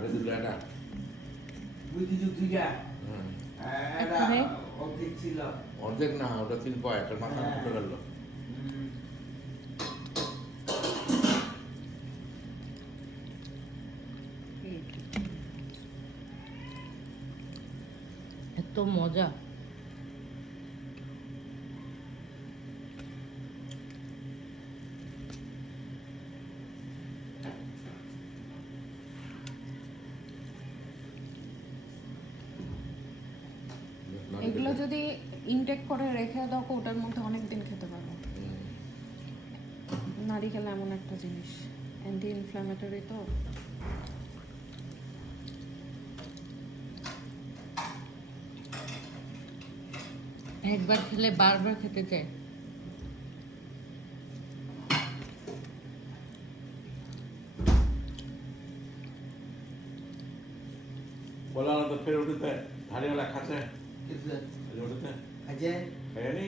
আরে দুটো একটা বুঝি তুইটা হুম। এটা অর্ধেক ছিল অর্ধেক না ওটা 3 পয় একটা মাথা হ্যাঁ। ফুটে গেল এত মজা। এগুলো যদি ইনটেক করে রেখে দাও ওটার মধ্যে অনেক দিন খেতে পারো। নারিকেল এমন একটা জিনিস, অ্যান্টি ইনফ্ল্যামেটরি তো। একবার খেলে বারবার খেতে চাই। বলা তো ফের উঠেতে ধারিওয়ালা খাচ্ছে কিছু উঠেতে আছে খাইনি